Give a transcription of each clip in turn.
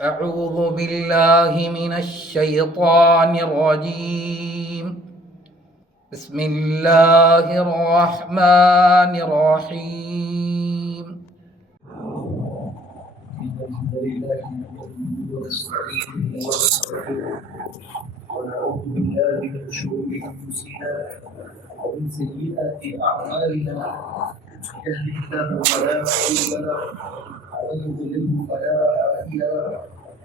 أعوذ بالله من الشيطان الرجيم. بسم الله الرحمن الرحيم. الحمد لله نحمده ونستعينه ونستغفره ونعوذ بالله من شرور انفسنا ومن سيئات اعمالنا. يهده الله فلا مضل له ومن يضلله فلا هادي له،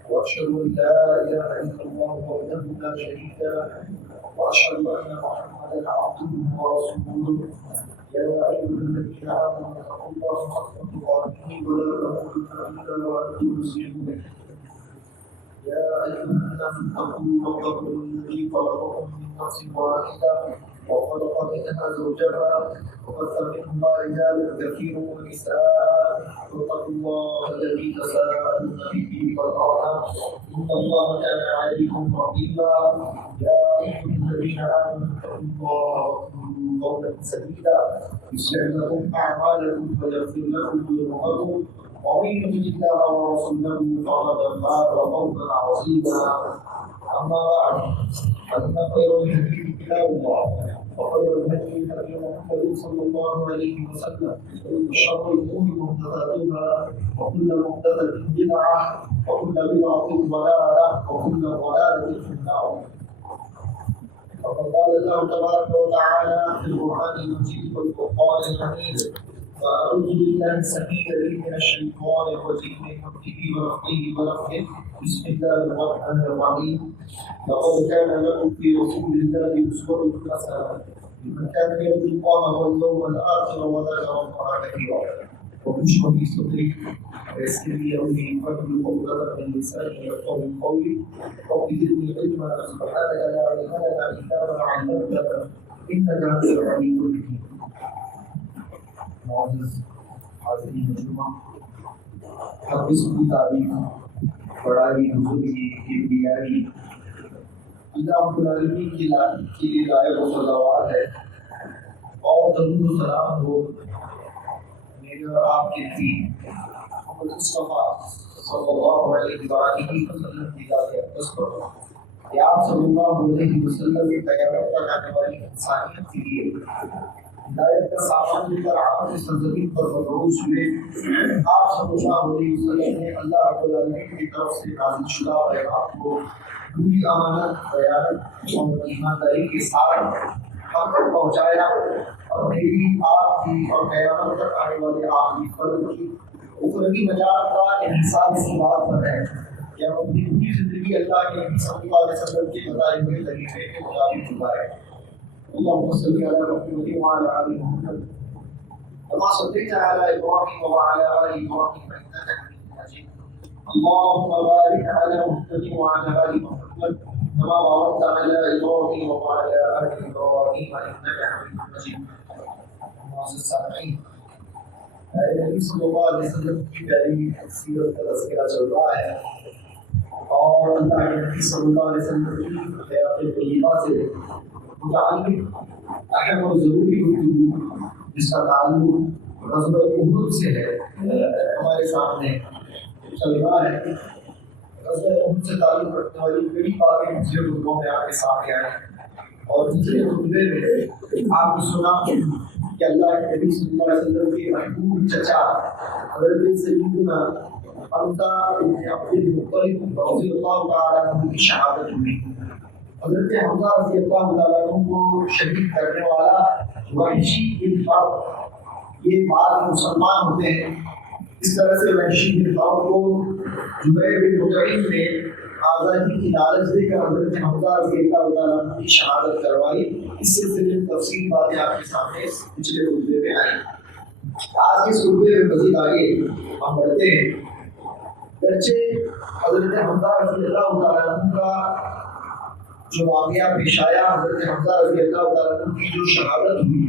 واشهد ان لا اله الا الله وحده لا شريك له، واشهد ان محمدا عبده ورسوله. يا ايها الذين امنوا اتقوا الله حق تقاته ولا تموتن الا وانتم مسلمون. يا ايها الناس اتقوا ربكم الذي خلقكم من نفس واحده وخلق منها زوجها وبث منهما رجالا كثيرا ونساء، واتقوا الله الذي تساءلون به والارحام ان الله كان عليكم رقيبا. يا ايها الذين امنوا اتقوا الله وقولوا قولا سديدا يصلح لكم اعمالكم ويغفر لكم ذنوبكم، ومن يطع الله ورسوله فقد فاز فوزا عظيما. اما بعد، فان خير الحديث كتاب الله، وخير الهدي هدي محمد صلى الله عليه وسلم، وشر الامور محدثاتها، وكل محدثه بدعه، وكل بدعه ضلاله، وكل ضلاله في النار. فقد قال الله تبارك وتعالى في القران المجيد والفرقان الحميد: فأعوذ بالله السميع العليم من الشيطان الرجيم من همزه ونفخه ونفخه. بسم الله الرحمن الرحيم. لقد كان لكم في رسول الله أسوة حسنة لمن كان يرجو الله واليوم الآخر وذكر الله كثيرا. وبشر في صدري ويسر لي أمري واحلل عقدة من لساني يفقهوا قولي. رب زدني علما سبحانك لا علم لنا إلا ما علمتنا إنك أنت العليم الحكيم. معزز حاضرین جمعہ، ہر قسم کی تعریف، بڑائی، بزرگی، کبریائی اللہ رب العالمین کے لیے لائق و سزاوار ہے، اور درود و سلام ہو میرے اور آپ کے نبی محمد مصطفیٰ صلی اللہ علیہ وآلہ وسلم کی ذات اقدس پر، کہ آپ صلی اللہ علیہ وسلم کے قیامت تک آنے والی انسانیت کے لیے ہدایت کا سامان لے کر آپ کی سرزمین پر مبعوث ہوئے۔ آپ صلی اللہ علیہ وسلم نے اللہ رب العالمین کی طرف سے نازل شدہ پیغام کو پوری امانت، بیانت اور ایمانداری کے ساتھ ہم تک پہنچایا، اور میری آپ کی اور قیامت تک آنے والے آخری فرد کی اخروی نجات کا انحصار اس بات پر ہے کہ ہم اپنی پوری زندگی اللہ کے نبی صلی اللہ علیہ وسلم کے بتائے ہوئے طریقے کے مطابق گزاریں۔ اللهم صل على محمد وعلى ال محمد كما صليت على ابراهيم وعلى ال ابراهيم انك حميد مجيد. اللهم بارك على محمد وعلى ال محمد كما باركت على ابراهيم وعلى ال ابراهيم انك حميد مجيد. معزز سامعین، نبی صلی اللہ علیہ وسلم کی پیاری سیرت کا تذکرہ چل رہا ہے، اور اللہ کے نبی صلی اللہ علیہ وسلم کی حیات طیبہ سے متعلق اہم اور ضروری گفتگو جس کا تعلق غزوہ احد سے ہے ہمارے سامنے چل رہا ہے۔ غزوہ احد سے تعلق رکھنے والی کئی باتیں پچھلے خطبوں میں آپ کے سامنے آئیں، اور پچھلے خطبے میں آپ نے سنا کہ اللہ کے نبی صلی اللہ علیہ وسلم کے محبوب چچا حضرت سیدنا حمزہ بن عبد المطلب رضی اللہ تعالیٰ عنہ کی شہادت ہوئی۔ حضرت حمزہ رضی اللہ تعالیٰ عنہ کو شہید کرنے والا وحشی بن حرب، یہ بعد مسلمان ہوتے ہیں۔ اس طرح سے وحشی بن حرب کو زبیر بن مطعم نے آزادی کی لالچ دے کر حضرت حمزہ رضی اللہ تعالیٰ عنہ کی شہادت کروائی۔ اس سلسلے میں تفصیل باتیں آپ کے سامنے پچھلے خطبے میں آئیں۔ آج کے خطبے میں مزید آگے ہم بڑھتے ہیں۔ گرچہ حضرت حمزہ رضی اللہ تعالیٰ عنہ کا جو واقعہ پیش آیا، حضرت حمزہ رضی اللہ تعالیٰ عنہ کی جو شہادت ہوئی،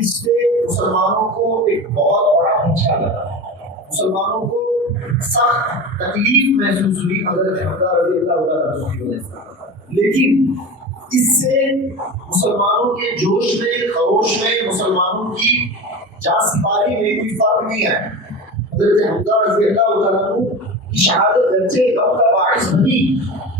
اس سے مسلمانوں کو ایک بہت بڑا دھچکا لگا، مسلمانوں کو سخت تکلیف محسوس ہوئی حضرت حمزہ رضی اللہ تعالیٰ عنہ کی وجہ سے، لیکن اس سے مسلمانوں کے جوش میں، خروش میں، مسلمانوں کی جان سپاری میں کوئی فرق نہیں آیا۔ حضرت حمزہ رضی اللہ تعالیٰ عنہ کی شہادت گرچہ غم کا باعث بنی،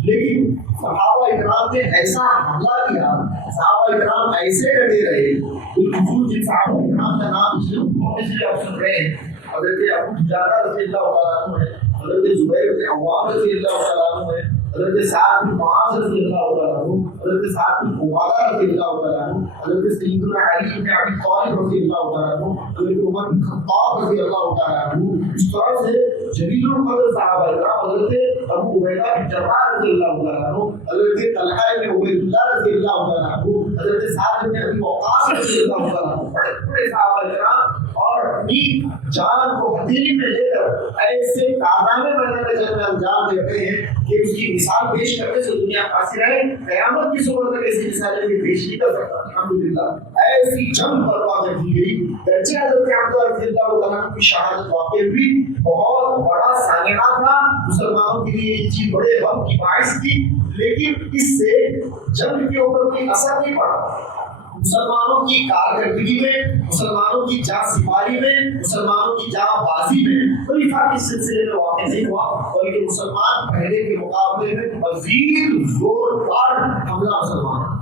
لیکن صحابہ اکرام نے ایسا حملہ کیا، صحابہ اکرام ایسے ڈٹے رہے۔ بالخصوص جن صحابہ اکرام کا نام اس لیے آپ سن رہے ہیں، حضرت ابو دجانہ رضی اللہ تعالیٰ عنہ ہے، حضرت زبیر بن عوام رضی اللہ تعالیٰ عنہ ہے، حضرت سعد بن معاذ رضی اللہ تعالیٰ عنہ، حضرت سعد بن عبادہ رضی اللہ تعالیٰ عنہ، حضرت سیدنا علی بن ابی طالب رضی اللہ تعالیٰ عنہ، حضرت عمر بن خطاب رضی اللہ تعالیٰ عنہ۔ اس طرح سے جلیل القدر صحابہ اکرام، حضرت ابو عبیدہ بن جراح رضی اللہ تعالیٰ عنہ، حضرت طلحہ بن عبید اللہ رضی اللہ تعالیٰ عنہ، حضرت سعد بن ابی وقاص رضی اللہ تعالیٰ عنہ، بڑے بڑے صحابہ اکرام، اور اپنی جان کو ہتھیلی میں لے کر ایسے کارنامے میدان جنگ میں انجام دیتے ہیں کہ اس کی مثال پیش کرنے سے دنیا قاصر ہے، قیامت کی صورت تک ایسی مثالیں بھی پیش نہیں کر سکتا۔ الحمدللہ ایسی جنگ برپا کر دی گئی، گرچہ حضرت حمزہ رضی اللہ عنہ کی شہادت واقع ہوئی، بہت بڑا سانحہ تھا مسلمانوں کے لیے، یہ چیز بڑے غم کی باعث تھی، لیکن اس سے جنگ کے اوپر کوئی اثر نہیں پڑا۔ مسلمانوں کی کارکردگی میں، مسلمانوں کی جاں سپاری میں، مسلمانوں کی جاں بازی میں کوئی فرق اس سلسلے میں واقع نہیں ہوا، بلکہ مسلمان پہلے کے مقابلے میں مزید زوردار حملہ مسلمان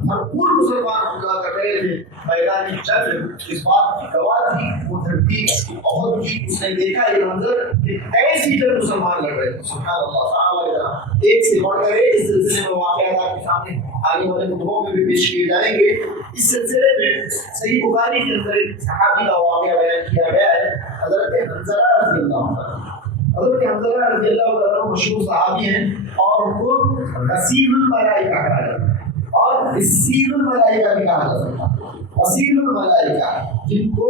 بھرپور مسلمان حملہ کر رہے تھے۔ میدان جنگ اس بات کی گواہ تھی، وہ دھرتی عہد کی، اس نے دیکھا یہ منظر کہ ایسی جنگ مسلمان لڑ رہے تھے۔ سبحان اللہ، صحابہ کرام ایک سے بڑھ کر ایک، اس سلسلے میں واقعات آپ کے سامنے آنے والے خطبوں میں بھی پیش کیے جائیں گے۔ اس سلسلے میں صحیح بخاری کے اندر ایک صحابی کا واقعہ بیان کیا گیا ہے، حضرت حنظلہ رضی اللہ عنہ۔ حضرت حنظلہ رضی اللہ عنہ مشہور صحابی ہیں، اور ان کو غسیل الملائکہ کہا جاتا ہے، اور غسیل الملائکہ بھی کہا جاتا ہے۔ غسیل الملائکہ جن کو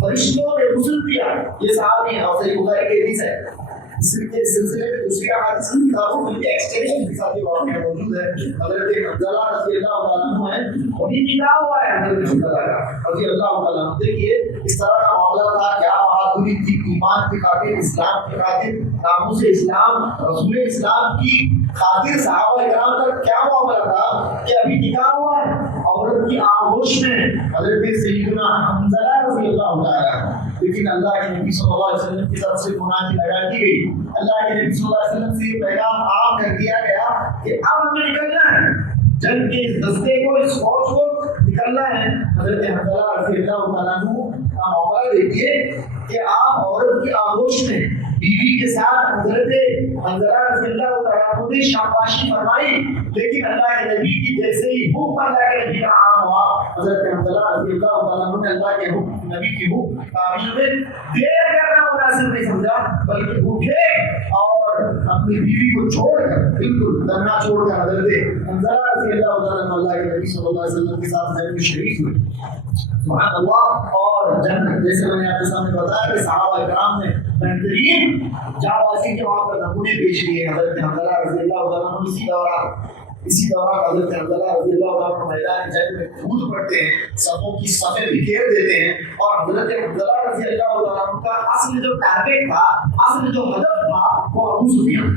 فرشتوں نے غسل دیا، یہ صحابی ہیں، اور صحیح بخاری کی حدیث ہے۔ اس سلسلے میں دوسری احادیث کی کتابوں میں ایکسٹینشن کے ساتھ یہ واقعہ موجود ہے۔ حضرت حنظلہ رضی اللہ عنہ ہے، انہیں نکاح ہوا ہے حضرت حنظلہ کا رضی اللہ عنہ۔ دیکھیے اس طرح کا معاملہ تھا، کیا بہادری تھی، ایمان کی خاطر، اسلام کی خاطر، ناموس اسلام، رسول اسلام کی خاطر صحابہ کرام کا کیا معاملہ تھا کہ ابھی نکاح ہوا ہے، عورت کی آغوش میں حضرت سیدنا حنظلہ رضی اللہ عنہ، لیکن اللہ کے نبی صلی اللہ علیہ وسلم کی طرف سے منادی لگا دی گئی، اللہ کے نبی صلی اللہ علیہ وسلم سے یہ پیغام عام کر دیا گیا کہ اب ہمیں نکلنا ہے، جنگ کے اس دستے کو، اس فوج کو نکلنا ہے۔ حضرت حنظلہ رضی اللہ عنہ کا معاملہ دیکھیے کہ آپ عورت کی آغوش میں بیوی کے ساتھ حضرت حنظلہ رضی اللہ عنہ نے شاباشی فرمائی، لیکن اللہ کے نبی کی جیسے ہی حکم اللہ کے نبی کا عام ہوا، حضرت حنظلہ رضی اللہ عنہ نے اللہ کے حکم، نبی کے حکم تعمیل میں دیر کرنا مناسب نہیں سمجھا، بلکہ اٹھے اور اپنی بیوی کو چھوڑ کر، بالکل تنہا چھوڑ کر حضرت حنظلہ رضی اللہ عنہ اللہ کے نبی صلی اللہ علیہ وسلم کے ساتھ جنگ میں شریک ہوئے۔ سبحان اللہ۔ اور جنگ جیسے میں نے آپ کے سامنے بتایا کہ صحابہ کرام نے بہترین جانبازی کے وہاں پر نمونے پیش کیے۔ حضرت حنظلہ رضی اللہ عنہ اسی دوران حضرت حنظلہ رضی اللہ عنہ میدان جنگ میں کود پڑتے ہیں، صفوں کی صفیں بکھیر دیتے ہیں، اور حضرت حنظلہ رضی اللہ عنہ کا اصل جو ٹارگیٹ تھا، اصل جو ہدف تھا، وہ ابو سفیان۔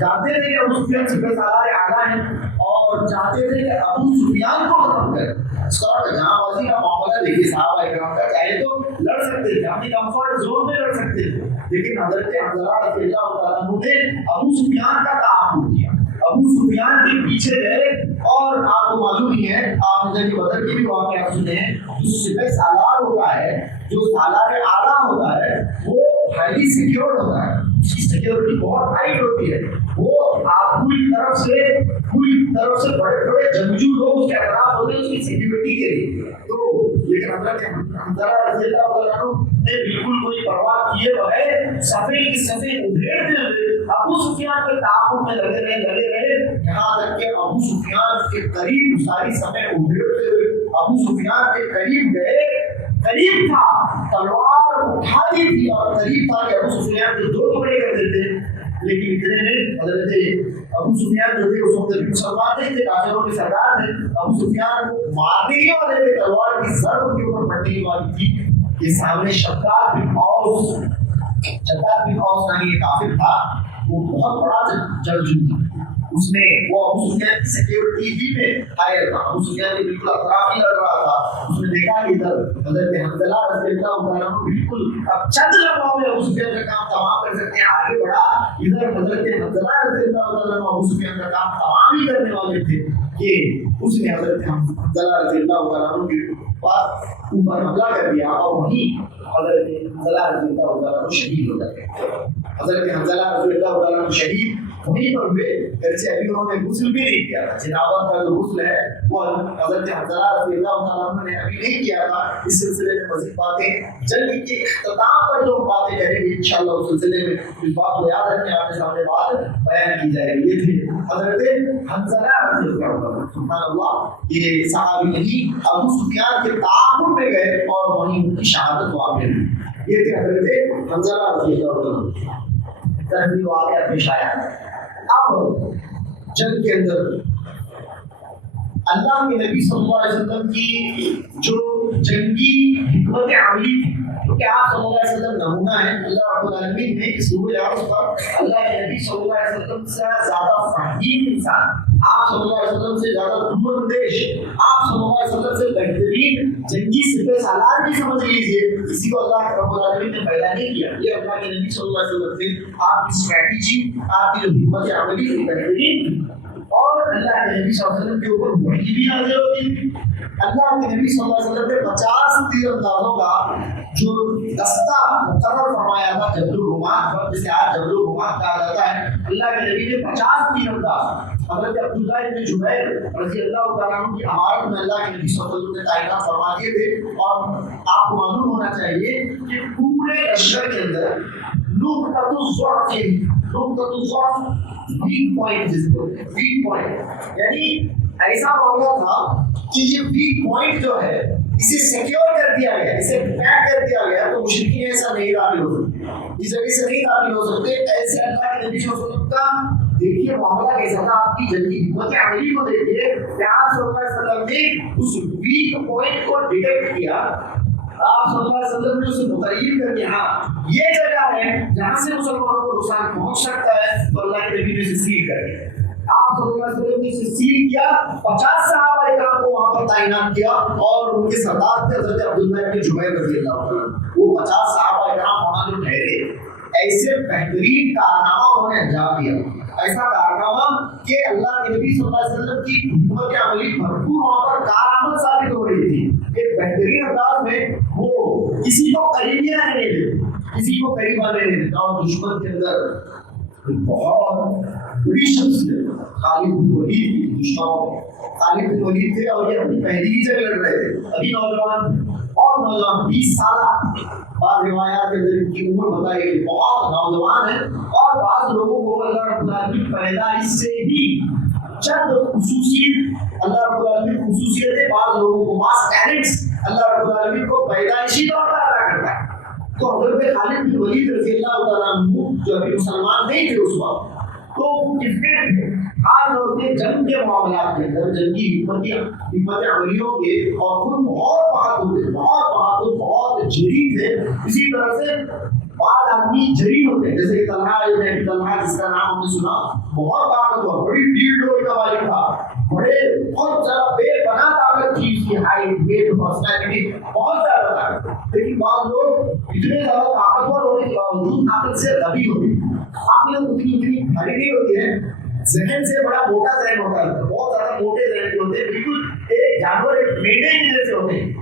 جانتے تھے کہ ابو سفیان سپہ سالار اعلیٰ ہیں، اور چاہتے تھے کہ ابو سفیان کو ختم کریں۔ اس طرح کا جہاں بازی کا معاملہ دیکھیے صحابہ اکرام کا، چاہے تو لڑ سکتے تھے، اپنی کمفرٹ زون میں لڑ سکتے تھے، لیکن حضرت حنظلہ رضی اللہ عنہ نے ابو سفیان کا تعاون کیا، ابو سفیان کے پیچھے گئے۔ اور آپ کو معلوم ہی ہے، آپ نے جنگ بدر کے بھی واقعات سنے ہیں، جو سپہ سالار ہوتا ہے، جو سالار اعلیٰ ہوتا ہے، وہ ہائیلی سیکیورڈ ہوتا ہے، اس کی سیکیورٹی بہت ٹائٹ ہوتی ہے، وہ آپ پوری طرف سے بڑے بڑے جنگجو لوگ اس کے اطراف ہوتے ہیں اس کی سیکیورٹی کے لیے۔ تو لیکن حضرت حنظلہ رضی اللہ عنہ نے بالکل کوئی پرواہ کیے بغیر صفیں کی صفیں ادھیڑتے ہوئے ابو سفیان کے تعاون میں لگے رہے، یہاں تک کہ ابو سفیان کے قریب ساری صفیں ادھیڑتے ہوئے ابو سفیان کے قریب گئے، قریب تھا تلوار اٹھا دی تھی، اور قریب تھا کہ ابو سفیان کے دو ٹکڑے کر دیتے، لیکن اتنے میں حضرت ابو سفیان جو تھے اس وقت مسلمان نہیں تھے، کافروں کے سردار تھے، ابو سفیان کو مارنے ہی والے تھے، تلوار کی ضرب کے اوپر پڑنے ہی والی تھی کہ سامنے شداد بن اوس نامی ایک کافر تھا، وہ بہت بڑا جنگجو تھا. اس نے وہ ابو سفیان کی سیکیورٹی بھی میں ہائر تھا. ابو سفیان نے بالکل اطرافی لڑ رہا تھا. اس نے دیکھا ادھر حضرت حنظلہ رضی اللہ عنہ بالکل اب چند لمحوں میں ابو سفیان کا کام تمام کر سکتے ہیں, آگے بڑھا. ادھر حضرت حنظلہ رضی اللہ عنہ ابو سفیان کا کام تمام ہی کرنے والے تھے کہ اس نے حضرت حنظلہ رضی اللہ عنہ کے اوپر حملہ کر دیا اور وہیں حضرت حنظلہ رضی اللہ عنہ شہید ہو گئے. حضرت حنظلہ رضی اللہ عنہ شہید وہیں پر ہوئے. گرچہ ابھی انہوں نے غسل بھی نہیں کیا تھا. جنابت کا جو غسل ہے وہ حضرت حنظلہ رضی اللہ عنہ نے ابھی نہیں کیا تھا. اس سلسلے میں مزید باتیں جنگ کے اختتام پر جو باتیں کریں گے انشاءاللہ اس سلسلے میں اس بات کو یاد رکھیں, آپ کے سامنے بات بیان کی جائے گی. یہ تھے حضرت حنظلہ رضی اللہ عنہ. سبحان اللہ, یہ صحابی نہیں ابو سفیان کے تعاقب میں گئے اور وہیں ان کی شہادت واقع ہوئی. یہ تھے حضرت حنظلہ رضی اللہ عنہ. تربی واقعہ پیش آیا. اب جنگ کے اندر اللہ کے نبی صلی اللہ علیہ وسلم کی جو جنگی حکمت عملی تھی, کیونکہ آپ صلی اللہ علیہ وسلم نمونہ ہیں. اللہ رب العالمین نے اس روح عرض پر اللہ کے نبی صلی اللہ علیہ وسلم سے زیادہ فہیم انسان, آپ صلی اللہ علیہ وسلم سے زیادہ دور اندیش, آپ صلی اللہ علیہ وسلم سے بہترین جنگی سپہ سالار بھی سمجھ لیجیے, کسی کو اللہ رب العالمین نے پیدا نہیں کیا. یہ اللہ کے نبی صلی اللہ علیہ وسلم سے آپ کی اسٹریٹجی, آپ کی جو حکمت عملی تھی بہترین تھی. اور اللہ کے نبی صلی اللہ علیہ وسلم کے اوپر وحی بھی نازل ہوتی تھی. اللہ کے نبی صلی اللہ علیہ وسلم نے 50 تیر اندازوں کا جو دستہ مقرر فرمایا تھا جبل الرمات, جسے آج جبل الرمات کہا جاتا ہے. اللہ کے نبی نے 50 تیر انداز حضرت عبداللہ ابن جبیر رضی اللہ تعالیٰ عنہ کی امارت میں اللہ کے نبی صلی اللہ علیہ وسلم نے تعینات فرما دیے تھے. اور آپ کو معلوم ہونا چاہیے کہ پورے لشکر کے اندر نقطۃ الضعف ویک پوائنٹ, جس کو ویک پوائنٹ یعنی ایسا معاملہ تھا کہ یہ ویک پوائنٹ جو ہے اسے سیکیور کر دیا گیا, اسے پیک کر دیا گیا, تو مشرکین ایسا نہیں داخل ہو سکتے, اس جگہ سے نہیں داخل ہو سکتے. ایسے اللہ کے نبی صلی اللہ علیہ وسلم کا دیکھیے معاملہ کیسا تھا. آپ کی جلدی حکمت عملی کو دیکھیے کہ آپ صلی اللہ علیہ وسلم نے اس ویک پوائنٹ کو ڈیٹیکٹ کیا. آپ صلی اللہ علیہ وسلم نے اسے متعین کر دیا, ہاں یہ جگہ ہے جہاں سے مسلمانوں کو نقصان پہنچ سکتا ہے, تو اللہ کے نبی نے اسے سیل کر دیا. آپ صلی اللہ علیہ وسلم نے اسے سیل کیا. 50 صحابہ کرام کو وہاں پر تعینات کیا اور ان کے سردار تھے حضرت عبداللہ ابن جبیر رضی اللہ عنہ. وہ 50 صحابہ کرام وہاں جو ٹھہرے, ایسے بہترین کارنامہ انہوں نے انجام دیا. ایسا کارنامہ کہ اللہ کے نبی صلی اللہ علیہ وسلم کی حکمت عملی بھرپور وہاں پر کارآمد ثابت ہو رہی تھی. ایک بہترین انداز میں وہ کسی کو قریبی آنے نہیں دیتے, کسی کو قریب آنے نہیں دیتا. اور دشمن کے اندر بہت بڑی شخصیت خالد بن ولید, دشمنوں خالد بن ولید تھے اور یہ اپنی پہلی ہی جنگ لڑ رہے تھے. ابھی نوجوان 20 سالہ, بعض روایات کے اندر ان کی عمر بتائی گئی, بہت نوجوان ہے. اور بعض لوگوں کو اللہ رب العالمین پیدائش سے ہی چند خصوصیت اللہ رب العالمین خصوصیتیں, بعض لوگوں کو ماس ٹیلنٹس اللہ رب العالمین کو پیدائشی طور پر عطا کرتا ہے. تو حضرت خالد بن ولید رضی اللہ تعالیٰ عنہ جو ابھی مسلمان نہیں تھے اس وقت, تو وہ ڈفرینٹ تھے. آج لوگ نے جنگ کے معاملات کے اندر جنگی حکمت عملیوں کے اور خود بہت بہادر تھے, بہت جری تھے. اسی طرح سے بعض آدمی جری ہوتے ہیں, جیسے کہ طلحہ ابن ابی طلحہ جس کا نام ہم نے سنا, بہت طاقتور, بڑی ڈیل ڈوئی کا مالک تھا, بہت زیادہ بے پناہ طاقت تھی اس کی, ہائٹ ویٹ پرسنالٹی بہت زیادہ طاقت. لیکن بعض لوگ اتنے زیادہ طاقتور ہونے کے باوجود عقل سے غبی ہوتے ہیں. عقل اتنی بھاری نہیں ہوتی ہے, ذہن سے بڑا موٹا ذہن ہوتا ہے, بہت زیادہ موٹے ذہن کے ہوتے ہیں, بالکل ایک جانور, ایک میڈے کی جیسے ہوتے ہیں.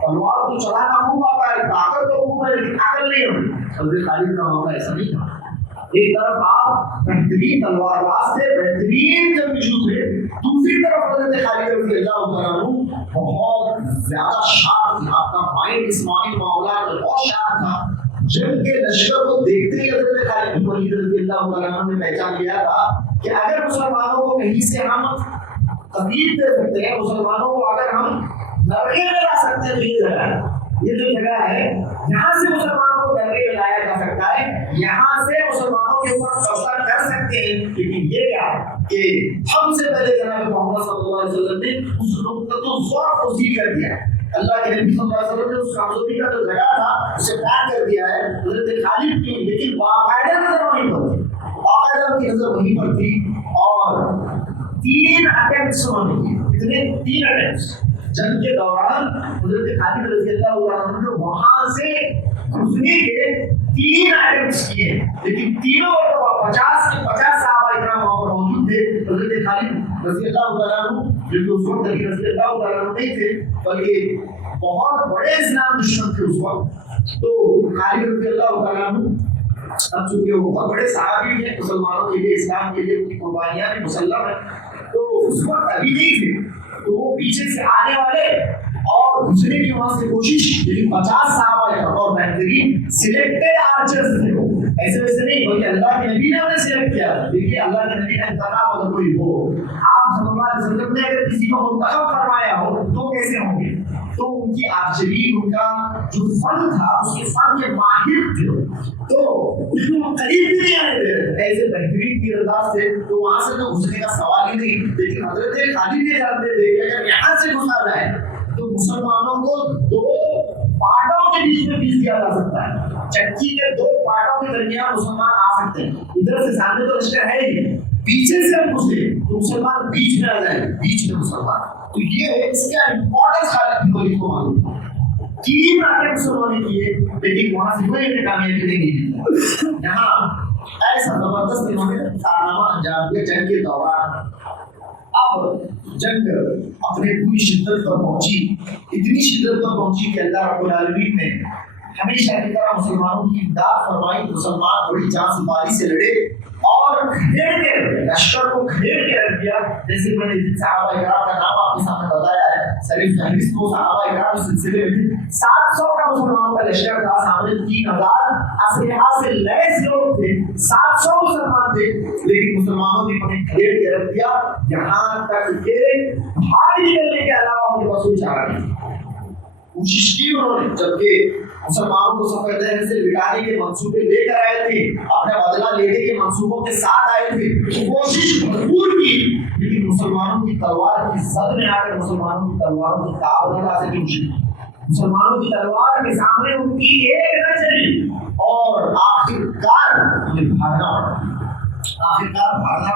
تلوار تو چلانا خوب آتا ہے, طاقت تو خوب ہے, لیکن عقل نہیں ہوتی. حضرت خالد کا معاملہ ایسا نہیں تھا. ایک طرف آپ بہترین تلوار باز تھے, بہترین جنگجو تھے, دوسری طرف حضرت خالد رضی اللہ عنہ بہت زیادہ شارپ تھے. آپ کا مائنڈ اسماعیل معاملات میں بہت شارپ تھا. جنگ کے لشکر کو دیکھتے ہی حضرت خالد بن ولید رضی اللہ عنہ نے پہچان لیا تھا کہ اگر مسلمانوں کو کہیں سے ہم تکلیف دے سکتے ہیں, مسلمانوں کو اگر ہم نرغے میں لا سکتے ہیں, تو یہ جگہ ہے, یہ جو جگہ ہے یہاں سے مسلمانوں کو نرغے میں لایا جا سکتا ہے, یہاں سے مسلمانوں کے اوپر قبضہ کر سکتے ہیں. لیکن یہ کیا کہ ہم سے پہلے جناب محمد صلی اللہ علیہ وسلم نے اس نقطۃ الضعف کو سیل کر دیا. اللہ کے نبی صلی اللہ علیہ وسلم نے اس کمزوری کا جو جگہ تھا اسے پیک کر دیا ہے. حضرت خالد کی لیکن باقاعدہ نظر نہیں پڑتی, باقاعدہ وسلم کی نظر وہیں پر تھی اور 3 اٹیمپٹس انہوں نے کیے. کتنے؟ 3 اٹیمپٹس. جنگ کے دوران حضرت خالد رضی اللہ عنہ نے وہاں سے گھسنے کے 3 اٹیمپٹس کیے, لیکن تینوں مرتبہ 50 کے 50 صحابہ کرام وہاں پر موجود تھے. حضرت خالد رضی اللہ عنہ جو کہ اس وقت علی رضی اللہ عنہ نہیں تھے بلکہ بہت بڑے اسلام دشمن تھے اس وقت, تو خالد رضی اللہ عنہ اب چونکہ وہ بہت بڑے صحابی ہیں, مسلمانوں کے لیے اسلام کے لیے ان کی قربانیاں بھی مسلم ہیں, تو اس وقت ابھی نہیں تھے, تو وہ پیچھے سے آنے والے اور گھسنے کی وہاں سے کوشش, لیکن 50 صحابہ اور بہترین سلیکٹڈ آرچرز تھے وہ, ایسے ویسے نہیں بلکہ اللہ کے نبی نے انہیں سلیکٹ کیا. دیکھیے اللہ کے نبی کا انتخاب اگر کوئی ہو, آپ صلی اللہ علیہ وسلم نے اگر کسی کو منتخب فرمایا ہو تو کیسے ہوں گے؟ تو ان کی آرچری, ان کا جو فن تھا اس کے فن کے ماہر تھے, تو قریب بھی نہیں آنے تھے ایسے بہترین تیر انداز سے, تو وہاں سے تو گھسنے کا سوال ہی نہیں. لیکن حضرت خالد یہ جانتے تھے کہ اگر یہاں سے گھسا جائے تو مسلمانوں کو 2 پارٹوں کے بیچ میں پیس دیا جا سکتا ہے. چکی کے 2 پارٹوں کے درمیان مسلمان آ سکتے ہیں. ادھر سے سامنے تو لشکر ہے ہی, پیچھے سے ہم گھسے تو مسلمان بیچ میں آ جائیں, بیچ میں مسلمان. تو یہ ہے اس کا امپورٹنس خالد بن ولید کو معلوم. 3 اٹیمپٹس انہوں نے کیے, لیکن وہاں سے کوئی انہیں کامیابی نہیں ملی. یہاں ایسا زبردست انہوں نے کارنامہ انجام دیا جنگ کے دوران. اب جنگ اپنے پوری شدت پر پہنچی, اتنی شدت پر پہنچی کہ اللہ رب العالمین نے ہمیشہ کی طرح مسلمانوں کی امداد فرمائی. مسلمان بڑی جان سپاری سے لڑے اور کھڑے کے لشکر کو کھڑے کے رکھ دیا. جیسے میں نے صحابہ کرام کا نام آپ کے سامنے بتایا ہے, صرف فہرست کو صحابہ کرام اس سلسلے میں 700 کا مسلمانوں کا لشکر تھا, سامنے 3000 اسلحہ سے لیس لوگ تھے, 700 مسلمان تھے, لیکن مسلمانوں نے انہیں کھڑے کے رکھ دیا یہاں تک کہ بھاگ نکلنے کے علاوہ ان کے پاس کوئی چارہ نہیں. کوشش کی انہوں نے, جبکہ مسلمانوں کو سفید دہن سے لٹانے کے منصوبے لے کر آئے تھے, اپنا بدلہ لینے کے منصوبوں کے ساتھ آئے تھے, کوشش بھرپور کی, لیکن مسلمانوں کی تلوار کی زد میں آ کر مسلمانوں کی تلواروں کی تاب نہ لا سکی. مسلمانوں کی تلوار کے سامنے ان کی ایک نہ چلی اور آخرکار بھاگنا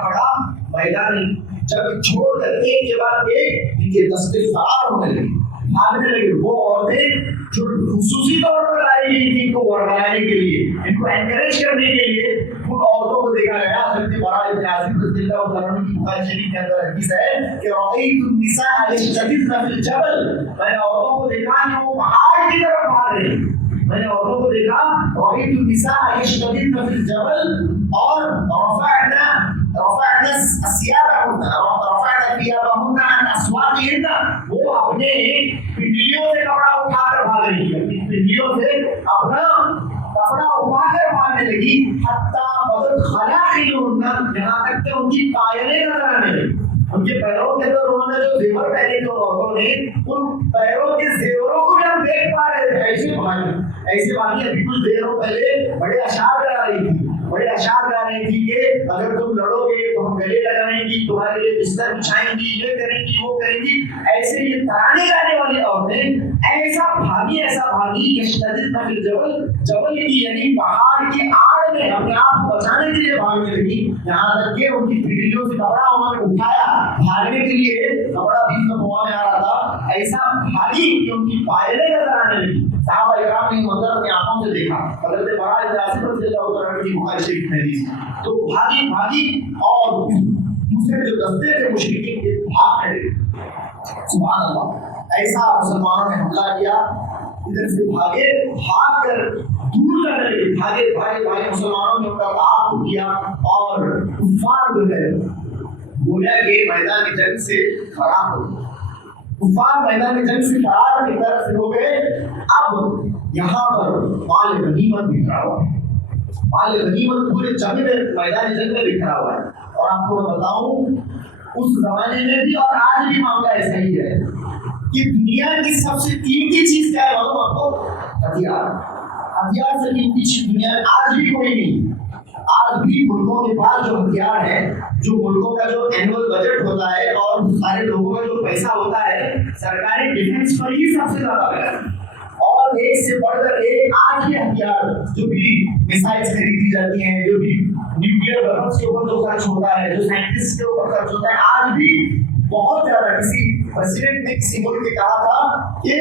پڑا. میدان جب چھوڑ کر ایک کے بعد ایک ان کے دستے فرار ہونے لگے, بھاگنے لگے. وہ عورتیں جو خصوصی طور پر لائی گئی تھی ان کو ورگلانے کے لیے, ان کو انکریج کرنے کے لیے, ان عورتوں کو دیکھا گیا. حضرت برا ابن عازب رضی اللہ عنہ کی بخاری شریف کے اندر حدیث ہے کہ رأیت النساء یشتددن فی الجبل, میں نے عورتوں کو دیکھا کہ وہ پہاڑ کی طرف بھاگ رہے ہیں. میں نے عورتوں کو دیکھا رأیت النساء یشتددن فی الجبل اور رفعنا ثيابهن عن أسواقهن, وہ اپنے پنڈلیوں سے کپڑا اٹھا کر بھاگ رہی ہے, اپنی پنڈلیوں سے اپنا کپڑا اٹھا کر بھاگنے لگی. حتى بدت خلاخلهن, یہاں تک کہ ان کی پائلیں نظر آنے لگی. ان کے پیروں کے اندر انہوں نے جو زیور پہنے تھے عورتوں نے, ان پیروں کے زیوروں کو بھی ہم دیکھ پا رہے تھے. ایسے باقی ابھی کچھ دیروں پہلے بڑے اشعار گا رہی تھی کہ اگر تم لڑو گے تو ہم گلے لگائیں گی, تمہارے لیے بستر بچھائیں گی, یہ کریں گی, وہ کریں گی. ایسے یہ ترانے گانے والی عورتیں ایسا بھاگی کہ یشتددن فی الجبل, جبل کی یعنی پہاڑ کی آڑ میں اپنے آپ کو بچانے کے لیے بھاگنے لگی. یہاں تک کہ ان کی پنڈلیوں سے کپڑا انہوں نے اٹھایا بھاگنے کے لیے, کپڑا بیچ میں ہوا میں آ رہا تھا. ایسا بھاگی کہ ان کی پائلیں نظر آنے لگی. صحابہ کرام نے منظر اپنی آنکھوں سے دیکھا. حضرت برا ابن عازب رضی اللہ عنہ کی بخاری شریف میں حدیث, تو بھاگی اور دوسرے جو دستے تھے مشرکین کے بھاگ کھڑے. سبحان اللہ, ایسا مسلمانوں نے حملہ کیا, ادھر سے بھاگ کر دور کرنے لگے, بھاگے مسلمانوں نے ان کا تعاقب کیا اور کفار جو ہے گویا کہ میدان جنگ سے فرار ہو گئے. کفار میدان جنگ سے فرار کی طرف ہو گئے. اب یہاں پر مال غنیمت بکھرا ہوا ہے, مال غنیمت پورے جنگ میں میدان جنگ میں بکھرا ہوا ہے. اور آپ کو میں بتاؤں اس زمانے میں بھی اور آج بھی معاملہ ایسا ہی ہے کہ دنیا کی سب سے قیمتی چیز کیا ہے معلوم آپ کو؟ ہتھیار. ہتھیار سے قیمتی چیز دنیا میں آج بھی کوئی نہیں. آج بھی ملکوں کے پاس جو ہتھیار ہے, جو ملکوں کا جو اینول بجٹ ہوتا ہے اور سارے لوگوں کا جو پیسہ ہوتا ہے, سرکاری ڈیفنس پر ہی سب سے زیادہ ہے. اور اور ایک سے بڑھ کر ایک آج کے ہتھیار جو بھی میسائلز خریدی جاتی ہیں, جو بھی نیوکلیئر ویپنز کے اوپر جو خرچ ہوتا ہے, جو سائنٹسٹ کے اوپر خرچ ہوتا ہے, آج بھی بہت زیادہ. کسی پریزیڈنٹ نے کسی ملک کے کہا تھا کہ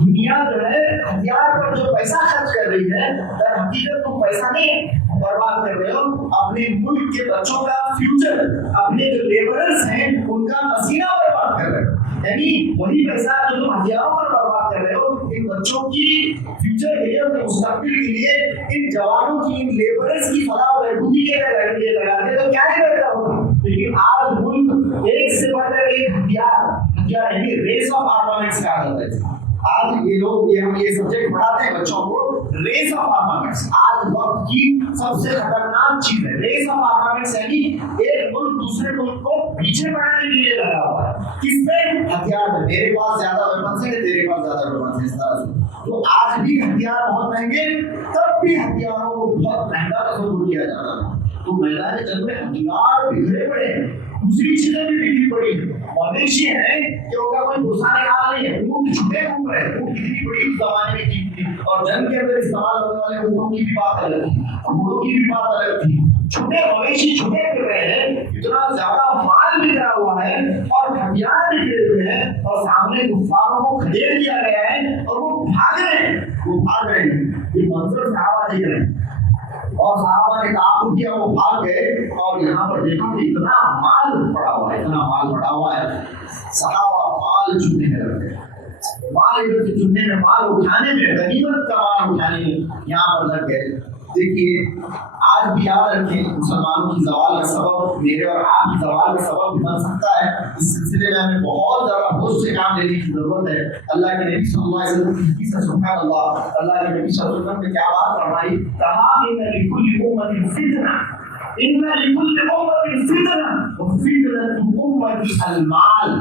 دنیا جو ہے ہتھیار پر جو پیسہ خرچ کر رہی ہے, در حقیقت تم پیسہ نہیں برباد کر رہے ہو, اپنے ملک کے بچوں کا فیوچر, اپنے جو لیبررز ہیں ان کا پسینہ برباد کر رہے ہو. یعنی وہی پیسہ جو تم ہتھیاروں پر برباد کر رہے ہو, ان بچوں کی فیوچر کے لیے, ان کے مستقبل کے لیے, ان جوانوں کی, ان لیبررز کی فلاح و بہبودی کے لیے لگاتے تو کیا نہیں بہتر ہوتا. لیکن آج ملک ایک سے بڑھ کر ایک ہتھیار یعنی ریس آف آرمامنٹس کہا جاتا ہے. آج یہ لوگ یہ سبجیکٹ پڑھاتے ہیں بچوں کو, ریس آف آرمامنٹس آج وقت کی سب سے خطرناک چیز ہے. ریس آف آرمامنٹس یعنی ایک ملک دوسرے ملک کو پیچھے بڑھانے کے لیے لگا ہوا ہے. کس پہ؟ ہتھیار پہ. میرے پاس زیادہ ویپنس ہیں, تیرے پاس زیادہ ویپنس ہیں, اس طرح سے. تو آج بھی ہتھیار بہت مہنگے, تب بھی ہتھیاروں کو بہت مہنگا تصور کیا جاتا ہے. تو میدان جنگ میں ہتھیار بکھرے پڑے ہیں, دوسری چیزیں بھی بکھری پڑی ہیں. مویشی ہیں کہ ان کا کوئی دوسرا حال نہیں ہے, اونٹ چھٹے گھوم رہے ہیں. اونٹ کتنی بڑی اس زمانے میں چیز تھی, اور جنگ کے اندر استعمال ہونے والے اونٹوں کی بھی بات الگ تھی, گھوڑوں کی بھی بات الگ تھی. چھوٹے مویشی چھوٹے پھر رہے ہیں, اتنا زیادہ مال بکھرا ہوا ہے اور ہتھیار بکھرے ہوئے ہیں, اور سامنے کفاروں کو کھدیر دیا گیا ہے اور وہ بھاگ رہے ہیں, وہ بھاگ رہے ہیں. یہ منظر صحابہ دیکھ رہے ہیں, اور صحابہ نے تعاقب کیا, وہ بھاگ گئے. اور یہاں پر دیکھو کہ اتنا مال پڑا ہوا ہے, اتنا مال پڑا ہوا ہے. صحابہ مال چننے میں لگ گئے, مال ادھر سے چننے میں, مال اٹھانے میں, غنیمت کا مال اٹھانے میں یہاں پر لگ گئے. دیکھیے آج بھی یاد رکھیں, مسلمانوں کی زوال کا سبب میرے اور آپ کی زوال کا سبب بن سکتا ہے. اس سلسلے میں ہمیں بہت زیادہ بہت سے کام لینے کی ضرورت ہے. اللہ کے نبی صلی اللہ علیہ وسلم کی سبحان اللہ, اللہ کے نبی صلی اللہ علیہ وسلم نے کیا بات فرمائی, کہا ان لکل امت فتنہ, ان لکل امت فتنہ وفتنۃ امتی المال.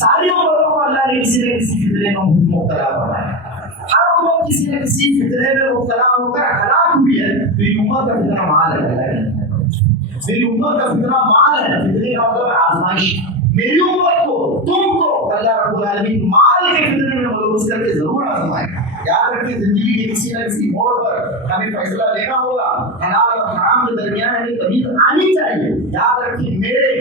ساری امتوں کو اللہ نے کسی نہ کسی فتنے میں مبتلا فرمایا. ہر امت کسی نہ کسی فتنے میں مبتلا ہو کر ہلاک ہوئی ہے. میری امت کا فتنہ مال ہے, میری امت کا فتنہ مال ہے. فتنے کا مطلب آزمائش. میری امت کو, تم کو اللہ رب العالمین مال کے فتنے میں ملوث کر کے ضرور آزمائے. یاد رکھیے زندگی کے کسی نہ کسی موڑ پر ہمیں فیصلہ لینا ہوگا. حلال اور حرام کے درمیان ہمیں تمیز آنی چاہیے. یاد رکھیے میرے,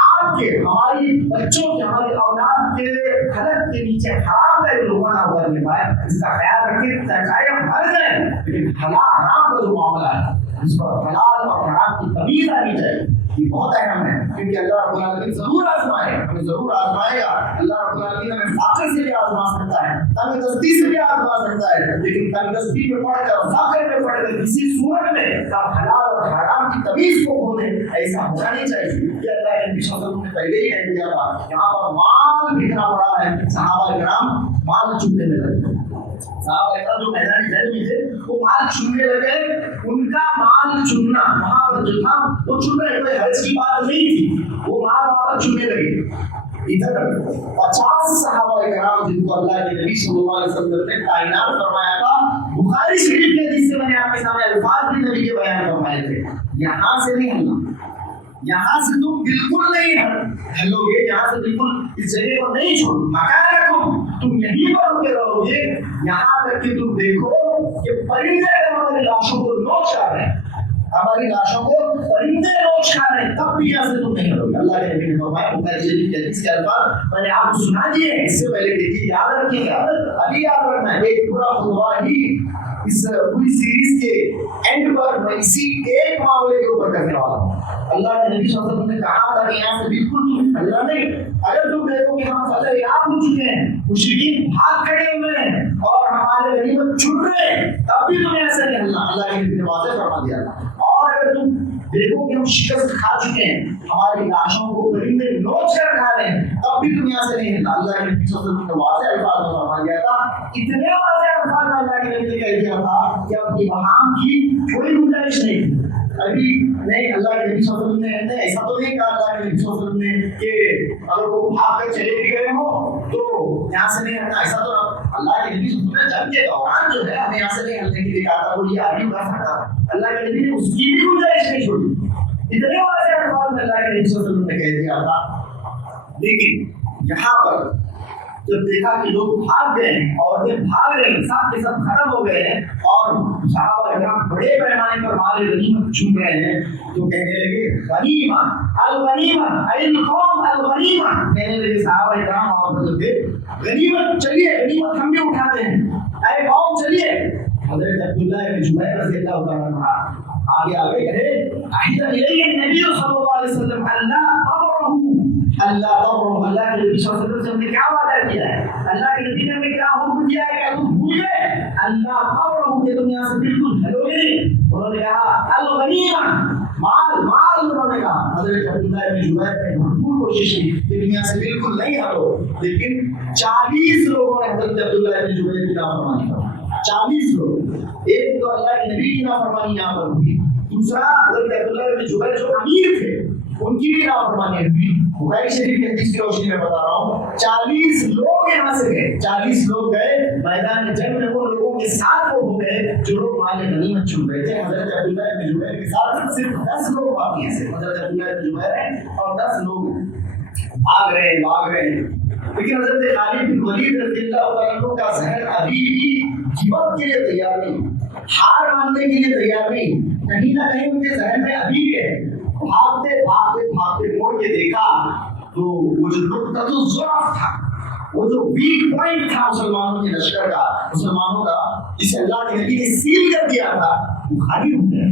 آپ کے, ہماری بچوں کے, ہماری اولاد کے حلق کے نیچے حرام کا جو لقمہ ہوا ہے, اس کا خیال رکھیں. چاہے ہم مر جائیں لیکن حلال حرام کا جو معاملہ ہے اس پر حلال اور حرام کی تمیز آنی چاہیے. یہ بہت اہم ہے, کیونکہ اللہ رب العالمین ضرور آزمائے, ہمیں ضرور آزمائے گا. اللہ رب العالمین ہمیں فقر سے بھی آزما سکتا ہے, تنگ دستی سے بھی آزما سکتا ہے, لیکن تنگ دستی میں پڑھ کر, فقر میں پڑھ کر, کسی صورت میں آپ حلال اور حرام کی تمیز کو کھو دیں, ایسا ہونا نہیں چاہیے. یہ اللہ کے نبی صلی اللہ علیہ وسلم نے پہلے ہی کہہ دیا تھا. یہاں پر مال بکھرا پڑا ہے, صحابہ کرام مال چننے میں لگے. صحابہ کرام جو میدان جنگ میں تھے وہ مال چننے لگے. ان کا مال چننا وہاں پر جو تھا وہ چن رہے, کوئی حرج کی بات نہیں تھی, وہ مال وہاں پر چننے لگے. ادھر 50 صحابہ کرام جن کو اللہ کے نبی صلی اللہ علیہ وسلم نے تعینات فرمایا تھا, بخاری شریف کے حدیث سے میں نے آپ کے سامنے الفاظ بھی نبی کے بیان فرمائے تھے. یہاں سے نہیں ہلنا, یہاں سے تم بالکل نہیں ہلو گے, یہاں سے بالکل اس جگہ کو نہیں چھوڑ, مکان رکھو, تم یہیں پر رکے رہو گے یہاں تک کہ تم دیکھو کہ پرندے ہماری لاشوں کو نوچ کر رہے ہیں, ہماری لاشوں کو پرندے نوچ کر رہے ہیں, تب بھی یہاں سے تم نہیں رہو گے. اللہ کے نبی نے فرمایا, بخاری شریف کے حدیث کے الفاظ میں نے آپ کو سنا دیے, اس سے پہلے دیکھیے, یاد رکھیے گا, ابھی یاد رکھنا ہے. ایک پورا خطبہ ہی اس پوری سیریز کے اینڈ پر میں اسی ایک معاملے کے اوپر کرنے والا ہوں. اللہ کے نبی صلی اللہ علیہ وسلم نے کہا تھا کہ یہاں سے بالکل تم ہلنا نہیں. اگر تم دیکھو کہ ہم فتح یاب ہو چکے ہیں, مشرکین بھاگ کھڑے ہوئے ہیں اور ہمارے غنیمت چھٹ رہے ہیں, تب بھی تمہیں ایسا نہیں ہلنا. اللہ کے نبی نے واضح فرما دیا تھا. اور اگر تم دیکھو کہ ہم شکست کھا چکے ہیں, ہماری لاشوں کو پرندے نوچ کر کھا رہے ہیں, تب بھی تم یہاں سے نہیں ہلنا. اللہ کے نبی صلی اللہ علیہ وسلم نے واضح الفاظ میں فرما دیا تھا. اتنے واضح الفاظ میں اللہ کے نبی نے کہہ دیا تھا کہ اب ابہام کی کوئی گنجائش نہیں تھی. ابھی نہیں, اللہ کے نبی صلی اللہ علیہ وسلم نے ایسا تو نہیں کہا اللہ کے نبی صلی اللہ علیہ وسلم نے کہ اگر وہ بھاگ کر چلے بھی گئے ہو تو یہاں سے نہیں ہلنا. ایسا تو اللہ کے نبی صلی اللہ علیہ وسلم نے جنگ کے دوران جو ہے ہمیں یہاں سے نہیں ہلنے کے لیے کہا تھا, وہ یہ آدمی کر سکتا. اللہ کے نبی نے اس کی بھی گنجائش نہیں چھوڑی. اتنے واضح الفاظ میں اللہ کے نبی صلی اللہ علیہ وسلم نے کہہ دیا تھا. لیکن یہاں پر جب دیکھا کہ لوگ بھاگ گئے ہیں، عورتیں بھاگ رہی ہیں، سب کے سب ختم ہو گئے ہیں اور صحابہ اکرام بڑے پیمانے پر مال غنیمت چن رہے ہیں، تو کہنے لگے غنیمہ الغنیمہ القوم الغنیمہ، کہنے لگے صحابہ اکرام اور حضرت غنیمت چلیے، غنیمت ہم بھی اٹھاتے ہیں، اے قوم چلیے۔ حضرت عبداللہ بن جبیر رضی اللہ تعالیٰ عنہ آگے آگے کہے احد الیہ النبی صلی اللہ علیہ وسلم اللہ قبرہ، اللہ قبرہ، اللہ کے نبی صلی اللہ علیہ وسلم نے کیا وعدہ کیا ہے، اللہ کے نبی نے ہمیں کیا حکم دیا ہے کہ تم بھول گئے اللہ قبرہ کہ تم یہاں سے بالکل ہلو گے نہیں۔ انہوں نے کہا الغنیمہ، مال مال، انہوں نے کہا۔ حضرت عبداللہ بن جبیر نے بھرپور کوشش کی کہ تم یہاں سے بالکل نہیں ہلو، لیکن 40 لوگوں نے حضرت عبداللہ بن جبیر کی نافرمانی کی، 40 لوگ۔ ایک تو اللہ کے نبی کی نافرمانی یہاں پر ہوئی، دوسرا حضرت عبداللہ بن جبیر جو امیر تھے ان کی بھی نافرمانی ہوئی۔ بخاری شریف کی حدیث کی روشنی میں بتا رہا ہوں، 40 لوگ یہاں سے گئے، 40 لوگ گئے میدان جنگ میں، وہ لوگوں کے ساتھ وہ ہو گئے جو لوگ مال غنیمت چن رہے تھے۔ حضرت عبداللہ بن جبیر کے ساتھ صرف 10 لوگ باقی ہیں، حضرت عبداللہ بن جبیر ہیں اور 10 لوگ بھاگ رہے ہیں۔ لیکن حضرت خالد بن ولید رضی اللہ عنہ کا ذہن ابھی بھی جیوت کے لیے تیار نہیں، ہار ماننے کے لیے تیار نہیں، کہیں نہ کہیں ان کے ذہن میں ابھی بھی ہے۔ بھاگتے موڑ کے دیکھا تو وہ جو نقطۃ الضعف تھا، وہ جو ویک پوائنٹ تھا مسلمانوں کے لشکر کا، مسلمانوں کا، جسے اللہ کے نبی نے سیل کر دیا تھا، وہ خالی ہو گیا۔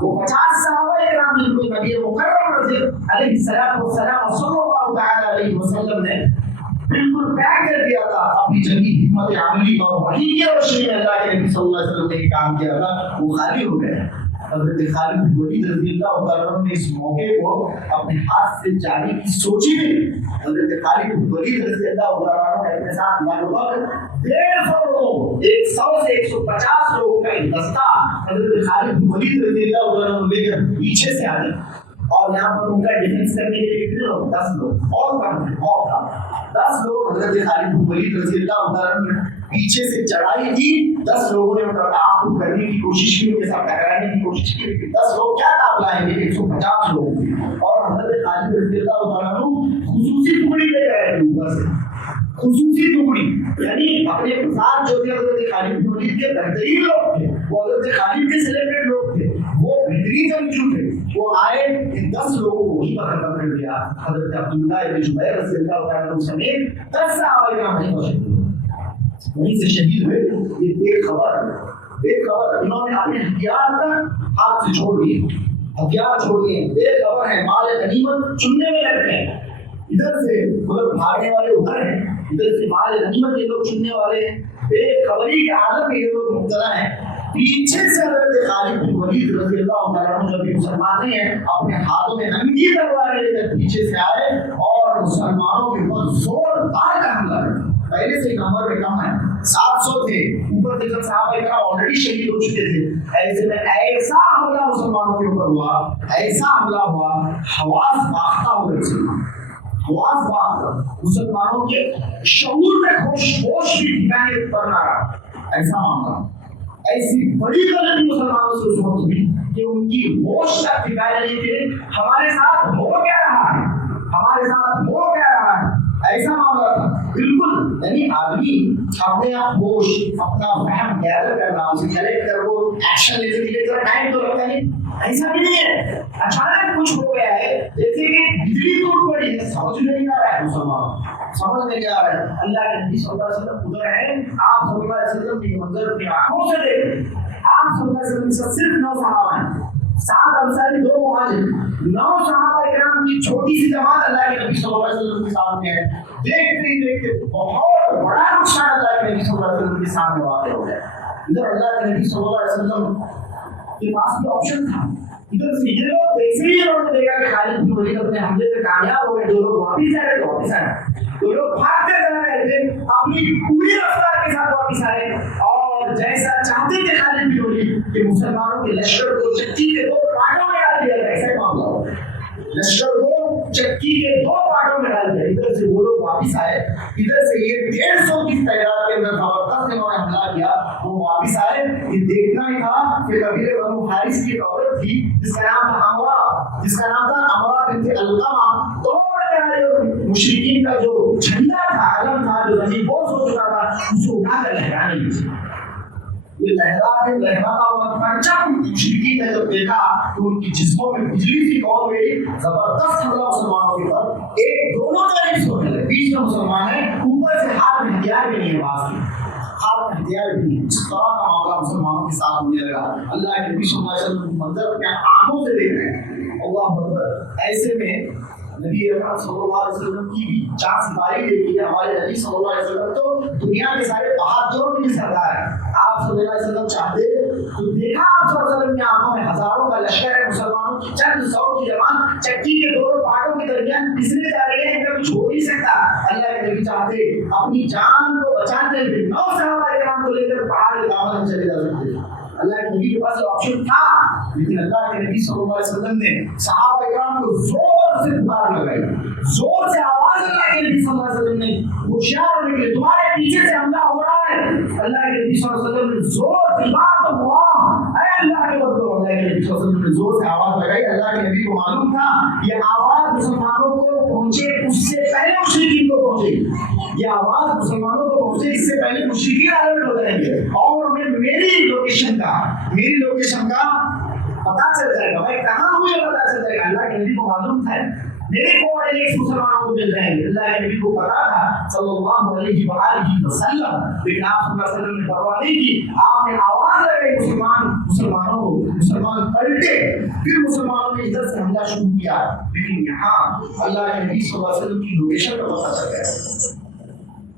وہ 50 صحابہ کرام جن کو نبی مکرم علیہ السلام صلی اللہ تعالی علیہ وسلم نے بالکل پیک کر دیا تھا اپنی جنگی حکمت عملی اور وحی کی روشنی میں اللہ کے نبی صلی اللہ علیہ وسلم نے کام کیا تھا، وہ خالی ہو گئے۔ حضرت خالد بن ولید رضی اللہ تعالیٰ نے اس موقع کو اپنے ہاتھ سے جاری کی سوچی نہیں۔ حضرت خالد بن ولید رضی اللہ تعالیٰ نے اپنے ساتھ لگ بھگ 150 لوگ، 100 سے 150 لوگوں کا ایک دستہ حضرت خالد بن ولید رضی اللہ تعالیٰ لے کر پیچھے سے آئے، اور یہاں پر ان کا ڈیفنس کرنے کے لیے کتنے لوگ؟ 10 لوگ اور کم، 10 لوگ حضرت خالد بن ولید رضی اللہ تعالیٰ نے پیچھے سے چڑھائی کی۔ 10 لوگوں نے ان کا تعاقب کرنے کی کوشش کی، ان کے ساتھ ٹکرانے کی کوشش کی، لیکن 10 لوگ کیا کام لائیں گے؟ 150 لوگ، اور حضرت خالد رضی اللہ تعالیٰ خصوصی ٹکڑی لے گئے تھے اوپر سے، خصوصی ٹکڑی، یعنی اپنے ساتھ جو تھے حضرت خالد بن ولید کے بہترین لوگ تھے، وہ حضرت خالد کے سلیکٹڈ لوگ تھے، وہ بہترین جنگجو تھے، وہ آئے ان 10 لوگوں کو وہیں پر ختم کر دیا۔ حضرت عبداللہ بن جبیر رضی اللہ تعالیٰ عنہ سمیت 10 صحابہ کرام وہیں سے شہید ہوئے۔ یہ ایک خبر، انہوں نے اپنے ہتھیار ہاتھ سے چھوڑ دیے، ہتھیار چھوڑ دیے، ایک خبر ہے، مال غنیمت چننے میں لگ گئے، ادھر سے مگر بھاگنے والے ادھر ہیں، ادھر سے مال غنیمت کے لوگ چننے والے ہیں، بے خبری کے عالم میں یہ لوگ مبتلا ہیں۔ پیچھے سے حضرت خالد بن ولید رضی اللہ تعالیٰ عنہ جو بھی مسلمان ہیں اپنے ہاتھوں میں ننگی تلواریں لے کر پیچھے سے آئے اور مسلمانوں کے اوپر زوردار حملہ کیا۔ پہلے سے نمبر میں کم ہے، 700 تھے، اوپر سے جب صحابہ کرام آلریڈی شہید ہو چکے تھے، ایسے میں ایسا حملہ مسلمانوں کے اوپر ہوا، ایسا حملہ ہوا، حواس باختہ ہو گئے، حواس باختہ، مسلمانوں کے شعور میں ہوش بھی ٹھکانے پر نہ رہا، ایسا معاملہ، ایسی بڑی غلطی مسلمانوں سے اس وقت ہوئی کہ ان کی ہوش تک ٹھکانے نہیں تھے۔ ہمارے ساتھ ہو کیا رہا ہے، ہمارے ساتھ ہو کیا رہا ہے، ایسا معاملہ تھا بالکل۔ یعنی آدمی اپنے آپ ہوش، اپنا فہم گیدر کرنا، اسے کلیکٹ کر وہ ایکشن لینے کے لیے ذرا ٹائم تو لگتا نہیں، ایسا بھی نہیں ہے۔ اچانک کچھ ہو گیا ہے، جیسے کہ بجلی ٹوٹ پڑی ہے، سمجھ نہیں آ رہا ہے، مسلمان سمجھ نہیں آ رہا ہے۔ اللہ کے نبی صلی اللہ علیہ وسلم ادھر ہیں، آپ صلی اللہ علیہ وسلم کی منظر اپنی آنکھوں سے دیکھیں، آپ صلی اللہ علیہ وسلم سے صرف 9 صحابہ ہیں، 7 انصاری، 2 مہاجر، 9 صحابہ کرام کی چھوٹی سی جماعت اللہ کے نبی صلی اللہ علیہ وسلم کے سامنے ہے۔ دیکھتے ہی دیکھتے بہت بڑا نقصان اللہ کے نبی صلی اللہ علیہ وسلم کے سامنے واقع ہو گیا۔ ادھر اللہ کے نبی صلی اللہ علیہ وسلم کے پاس بھی آپشن تھا، ادھر سے یہ لوگ ویسے ہی انہوں نے دیکھا کہ خالد بن ولید اپنے حملے میں کامیاب ہو گئے، جو لوگ واپس آ رہے تھے واپس آئے، جو لوگ بھاگتے جا رہے تھے اپنی پوری رفتار کے ساتھ واپس آئے، اور جیسا چاہتے تھے خالد بن ولید کہ مسلمانوں کے لشکر کو چکی کے 2 پارٹوں میں ڈال دیا جائے، ایسا معاملہ ہو، لشکر کو چکی کے 2 پارٹوں میں ڈال دیا۔ ادھر سے وہ لوگ واپس آئے، ادھر سے یہ 150 کی تعداد کے اندر زبردست انہوں نے حملہ کیا، وہ واپس آئے۔ یہ دیکھنا ہی تھا کہ قبیلہ بنو حارث کی عورت تھی جس کا نام تھا امرا بنت علقمہ، توڑ کر مشرکین کا جو جھنڈا تھا، علم تھا، زمین بوس ہو چکا تھا اس کو اٹھا کر لہرانے لگے. یہ لہراتا ہوا پرچم مشرکین نے جب دیکھا تو ان کی جسموں میں بجلی سی کون گئی, زبردست حملہ مسلمانوں کے پر. ایک دونوں جانب سے ہونے لگے, بیچ میں مسلمان ہیں, اوپر سے ہاتھ میں ہتھیار بھی نہیں ہے, باز کے ہاتھ میں ہتھیار بھی نہیں. اس طرح کا معاملہ مسلمانوں کے ساتھ ہونے لگا. اللہ کے نبی صلی اللہ علیہ وسلم منظر اپنے آنکھوں سے دیکھ رہے ہیں. اللہ اکبر. ایسے میں نبی اکرم صلی اللہ علیہ وسلم کی بھی چاند ستارے دیکھی ہے. ہمارے نبی صلی اللہ علیہ وسلم تو دنیا کے سارے بہادروں کی سردار ہے. آپ صلی اللہ علیہ وسلم چاہتے تو دیکھا آپ صلی اللہ علیہ وسلم کی آنکھوں میں ہزاروں کا لشکر ہے, مسلمانوں کی چند سو کی جوان چکی کے دونوں پارٹوں کے درمیان پسنے جا رہے ہیں, ان کا کچھ ہو نہیں سکتا. اللہ کے نبی چاہتے اپنی جان کو بچاتے ہوئے 9 صحابہ کرام کو لے کر پہاڑ کے دامن میں چلے جا سکتے. اللہ کے نبی کے پاس آپشن تھا, لیکن اللہ کے نبی صلی اللہ علیہ وسلم نے صحابہ کرام کو زور سے پکار لگائی, زور سے آواز. اللہ کے نبی صلی اللہ علیہ وسلم نے ہوشیار ہونے کے لیے تمہارے پیچھے سے حملہ ہو رہا ہے. اللہ کے نبی صلی اللہ علیہ وسلم نے زور سے اے اللہ کے بندو, اللہ کے نبی صلی اللہ علیہ وسلم نے زور سے آواز لگائی. اللہ کے نبی کو معلوم تھا یہ آواز مسلمانوں کو پہنچے اس سے پہلے مشرکین کو پہنچے, یہ آواز مسلمانوں کو پہنچے اس سے پہلے مشرکین الرٹ ہو جائیں گے, اور انہیں میری لوکیشن کا پتا چل جائے گا, میں کہاں ہوں یہ پتا چل جائے گا. اللہ کے نبی کو معلوم تھا میرے کوآرڈینیٹس مسلمانوں کو مل رہے ہیں. اللہ کے نبی کو پتا تھا صلی اللہ علیہ وآلہ وسلم, لیکن آپ صلی اللہ علیہ وسلم نے پرواہ نہیں کی. آپ نے آواز لگائی مسلمانوں کو, مسلمان پلٹے, پھر مسلمانوں نے ادھر سے حملہ شروع کیا. لیکن یہاں اللہ کے نبی صلی اللہ علیہ وسلم کی لوکیشن کا پتا چل گیا.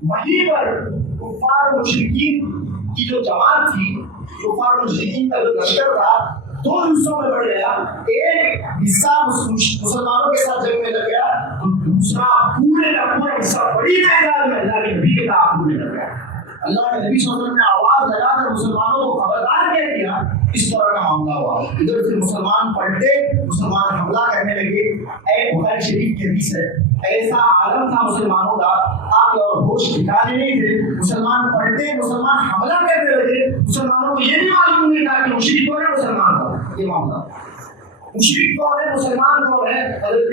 وہیں پر کفار مشرکین کی جو جماعت تھی, کفار مشرکین کا جو لشکر تھا, 2 حصوں میں بڑھ گیا. ایک حصہ مسلمانوں کے ساتھ جنگ میں لگ گیا, تو دوسرا پورے کا پورا حصہ بڑی تعداد میں اللہ کے نبی کے ساتھ میں لگ گیا. اللہ کے نبی صلی اللہ علیہ وسلم نے آواز لگا کر مسلمانوں کو خبردار کیا. اس طرح کا معاملہ ہوا. ادھر سے مسلمان پلٹے, مسلمان حملہ کرنے لگے. بخاری شریف کی حدیث ہے, ایسا عالم تھا مسلمانوں کا, آپ کے اور ہوش ٹھکانے نہیں تھے. مسلمان پلٹے, مسلمان حملہ کرنے لگے. مسلمانوں کو یہ بھی معلوم نہیں تھا کہ مشرک کون ہے, مسلمان کون ہے. یہ معاملہ مشرک کون ہے, مسلمان کون ہے. حضرت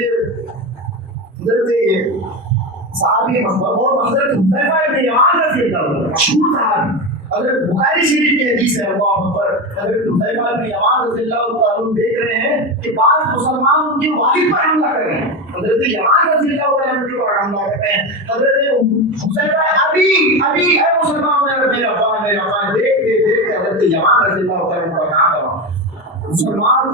صحابی اور حضرت حذیفہ ابن یمان رضی اللہ عنہ مشہور صحابی, حضرت بخاری شریف کی حدیث ہے. اللہ اکبر. حضرت حذیفہ ابن یمان رضی اللہ عنہ دیکھ رہے ہیں کہ بعض مسلمان ان کے والد پر حملہ کر رہے ہیں. حضرت یمان رضی اللہ عنہ پر حملہ کرتے ہیں. حضرت حذیفہ ابھی اے مسلمان میرے ابا دیکھتے حضرت یمان رضی اللہ عنہ کا کام کرا. مسلمان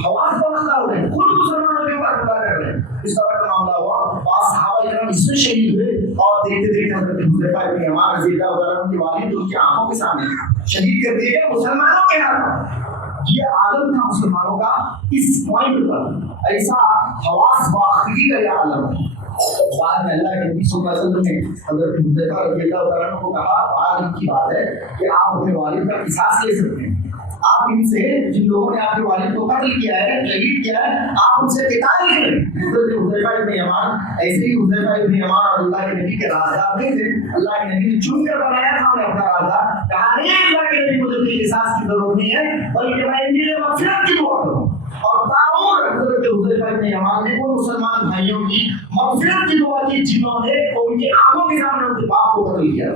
حواس بلند ہو رہے ہیں, خود مسلمانوں کے اوپر حملہ کر رہے ہیں. اس طرح کا معاملہ ہوا. بعض صحابہ کرام اس میں شہید ہوئے, اور دیکھتے دیکھتے حضرت حذیفہ ابن یمان رضی اللہ عنہ کے والد ان کی آنکھوں کے سامنے شہید کر دیے گئے مسلمانوں کے ہاتھ. یہ عالم تھا مسلمانوں کا. اس پوائنٹ پر ایسا حواس باختگی کا یہ عالم ہے. بعد میں اللہ کے نبی صلی اللہ علیہ وسلم نے حضرت حذیفہ رضی اللہ عنہ کو کہا, بعد کی بات ہے کہ آپ اپنے والد کا قصاص لے سکتے ہیں. آپ ان سے, جن لوگوں نے آپ کے والد کو قتل کیا ہے, شہید کیا ہے, آپ ان سے قتال کریں. حضرت حذیفہ ابن یمان, ایسے ہی حذیفہ ابن یمان اور اللہ کے نبی کے رازدار نہیں تھے. اللہ کے نبی نے چن کر بنایا تھا انہیں اپنا رازدار. کہا نہیں اللہ کے نبی, مجھے کوئی قصاص کی ضرورت نہیں ہے, بلکہ میں ان کے لیے مغفرت کی دعا کروں. اور تعاون حضرت حذیفہ ابن یمان نے ان مسلمان بھائیوں کی مغفرت کی دعا کی جنہوں نے ان کی آنکھوں کے سامنے ان کے باپ کو قتل کیا.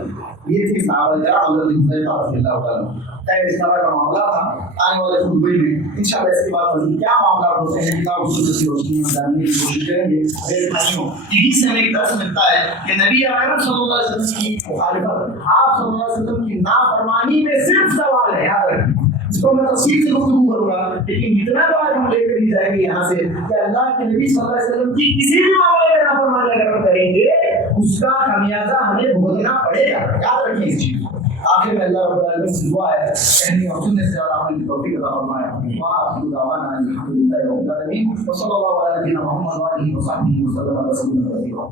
یہ تھے صحابہ کرام حضرت حذیفہ رضی اللہ عنہ. اس طرح کا معاملہ تھا. آنے والے خطبے میں انشاءاللہ اس کے بعد کیا معاملات ہوتے ہیں کتاب سنت کی روشنی میں جاننے کی کوشش کریں گے. میرے بھائیوں, یہی سے ہمیں ایک درس ملتا ہے کہ نبی اکرم صلی اللہ علیہ وسلم کی مخالفت, آپ صلی اللہ علیہ وسلم کی نافرمانی میں صرف سوال ہے. یاد رکھیں, اس کو میں تفصیل سے گفتگو کروں گا, لیکن اتنا بات ہم لے کر ہی جائیں گے یہاں سے کہ اللہ کے نبی صلی اللہ علیہ وسلم کی کسی بھی معاملے میں نافرمانی اگر ہم کریں گے, اس کا خمیازہ ہمیں بھگتنا پڑے گا. یاد رکھیں اس چیز کو. آخر میں اللہ رب العالمین سے دعا ہے کہنے اور سننے سے اللہ اپنی توفیق عطا فرمائے. وآخر دعوانا الحمدللہ رب العالمین, وصلی اللہ علی نبینا محمد وآلہ وصحبہ وسلم تسلیما کثیرا.